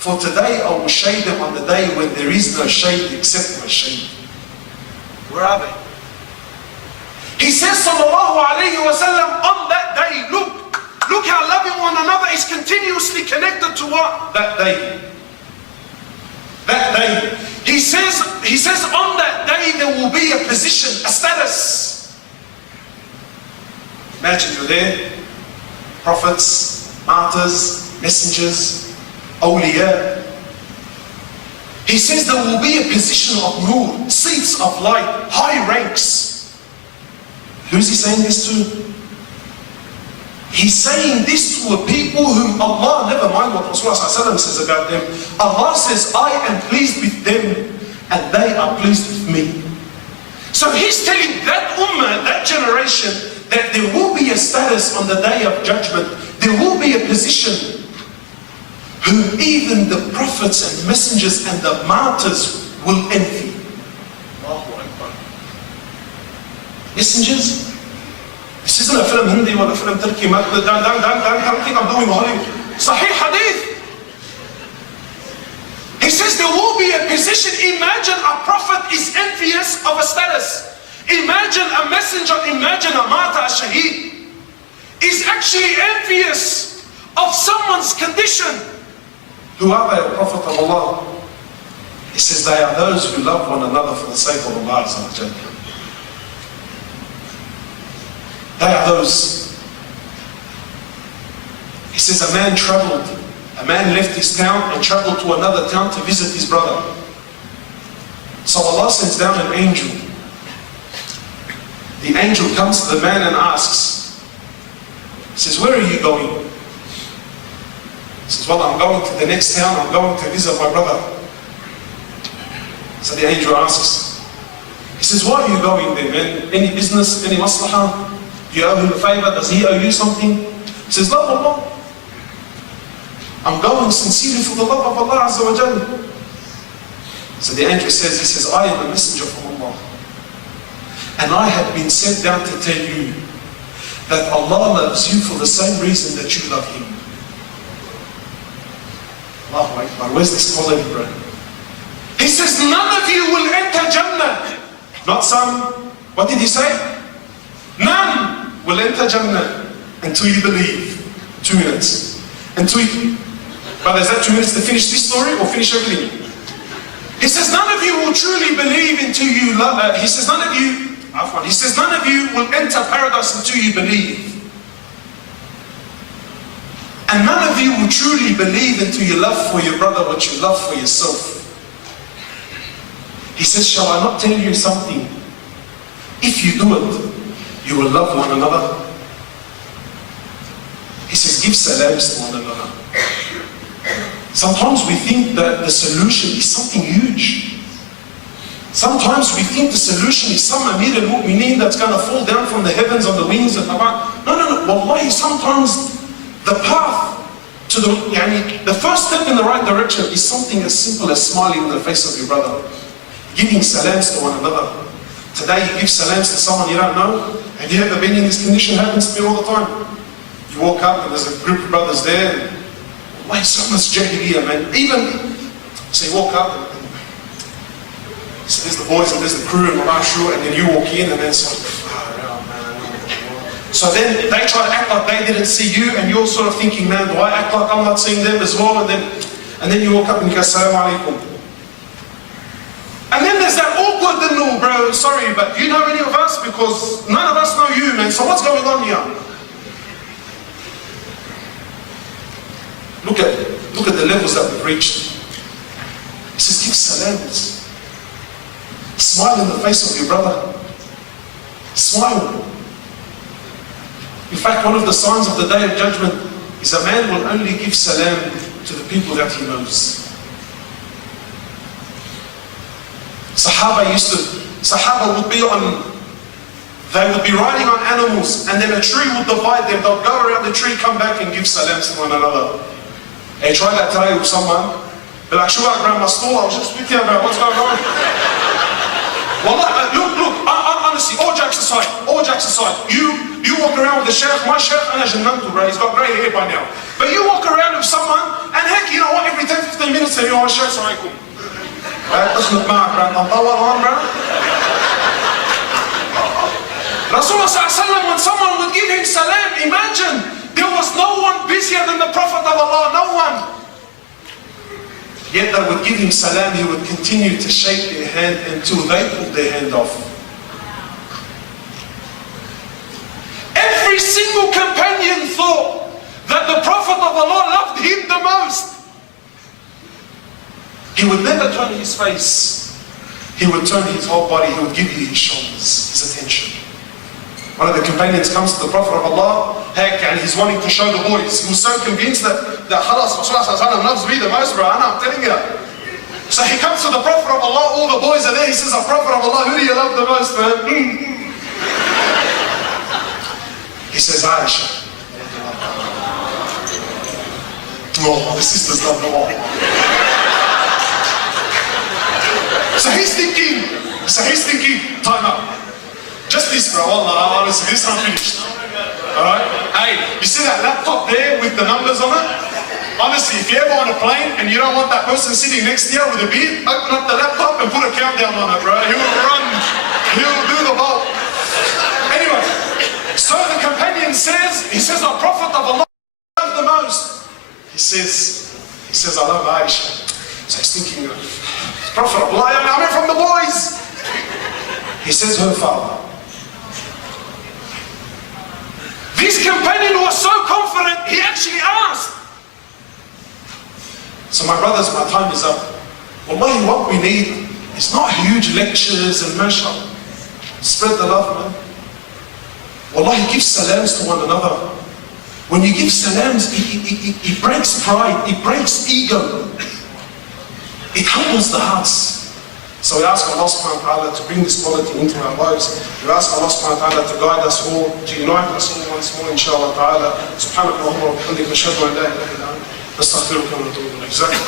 For today I will shade them on the day when there is no shade except my shade. Where are they? He says, sallallahu alayhi wa sallam, on that day, look how loving one another is continuously connected to what? That day. That day. He says on that day there will be a position, a status. Imagine you're there, prophets, martyrs, messengers, awliya. He says there will be a position of nur, seats of light, high ranks. Who's he saying this to? He's saying this to a people whom Allah, never mind what Rasulullah says about them. Allah says, I am pleased with them and they are pleased with me. So he's telling that ummah, that generation, that there will be a status on the day of judgment. There will be a position whom even the prophets and messengers and the martyrs will envy. Messengers? This isn't a film Hindi or a film Turkey. Don't think I'm doing Hollywood. Sahih Hadith. He says there will be a position. Imagine a prophet is envious of a status. Imagine a messenger, imagine a martyr, a shaheed, is actually envious of someone's condition. Who are they, a prophet of Allah? He says they are those who love one another for the sake of Allah. They are those. He says a man left his town and traveled to another town to visit his brother. So Allah sends down an angel. The angel comes to the man and asks, he says, where are you going? He says, well, I'm going to the next town, I'm going to visit my brother. So the angel asks, he says, why are you going there, man? Any business, any maslahah? Do you owe him a favor? Does he owe you something? He says, love Allah. I'm going sincerely for the love of Allah Azza wa Jalla. So the angel says, he says, I am a messenger from Allah. And I have been sent down to tell you that Allah loves you for the same reason that you love Him. Allahu Akbar. Where's this quality, bro? He says, none of you will enter Jannah. Not some. What did he say? None will enter Jannah until you believe. 2 minutes. Until you... Brother, is that 2 minutes to finish this story or finish everything? He says, none of you will truly believe until you love... He says, none of you will enter paradise until you believe. And none of you will truly believe until you love for your brother what you love for yourself. He says, shall I not tell you something? If you do it, you will love one another. He says, give salams to one another. Sometimes we think that the solution is something huge. Sometimes we think the solution is some Amir al-Mu'mineen that's going to fall down from the heavens on the wings of Allah. No. Wallahi, sometimes the path to the first step in the right direction is something as simple as smiling in the face of your brother. Giving salams to one another. Today you give salams to someone you don't know. Have you ever been in this condition? It happens to me all the time. You walk up and there's a group of brothers there. And, why so much jahiliyyah, man? Even, so you walk up and so there's the boys and there's the crew and Marashu, and then you walk in and then it's like, so then they try to act like they didn't see you and you're sort of thinking, man, do I act like I'm not seeing them as well? And then you walk up and you go, Assalamu alaikum. And then there's that awkward little, bro, sorry, but do you know any of us? Because none of us know you, man, so what's going on here? Look at the levels that we've reached. He says, give salams. Smile in the face of your brother. Smile. In fact, one of the signs of the Day of Judgment is a man will only give salam to the people that he knows. Sahaba would they would be riding on animals and then a tree would divide them. They'll go around the tree, come back and give salams to one another. Hey, try that today with someone. They're like, sure, I grabbed my stall, I was just with you, bro, what's going on? Wallah, look, honestly, all jokes aside, you walk around with the sheikh, my sheikh, ana jannantu, bro, he's got grey hair by now. But you walk around with someone And heck, you know what, every 10-15 minutes, you know, السلام عليكم. تخلط معك بعد نطول هون بعد. Rasulullah sallallahu alaihi wasallam, when someone would give him salam, imagine there was no one busier than the Prophet of Allah, no one. Yet they would give him salam, he would continue to shake their hand until they pulled their hand off. Every single companion thought that the Prophet of Allah loved him the most. He would never turn his face. He would turn his whole body. He would give you his shoulders, his attention. One of the companions comes to the Prophet of Allah, heck, and he's wanting to show the boys. He was so convinced that Khalas, Rasulullah loves me the most, bro, and I'm telling you. So he comes to the Prophet of Allah, all the boys are there, he says, "Oh, Prophet of Allah, who do you love the most, man?" He says, "Aisha." Oh, the sisters love the one. So he's thinking, time up. Just this, bro, Allah, honestly, this I'm finished. Alright? Hey, you see that laptop there with the numbers on it? Honestly, if you're ever on a plane and you don't want that person sitting next to you with a beard, open up the laptop and put a countdown on it, bro. He will run. He will do the bolt. Anyway, so the companion says, he says, "The Prophet of Allah I love the most." He says, "I love Aisha." So he's thinking, Prophet of Allah, I'm from the boys. He says, "Her father." This companion was so confident, he actually asked. So my brothers, my time is up. Wallahi, what we need is not huge lectures and mashallah. Spread the love, man. Wallahi, give salams to one another. When you give salams, it breaks pride, it breaks ego. It humbles the hearts. So we ask Allah subhanahu wa ta'ala to bring this quality into our lives. We ask Allah subhanahu wa ta'ala to guide us all, to unite us all once more, inshallah ta'ala. Subhanallah wa bihamdika, ashhadu an la ilaha illa anta, nastaghfiruka wa natubu ilayk.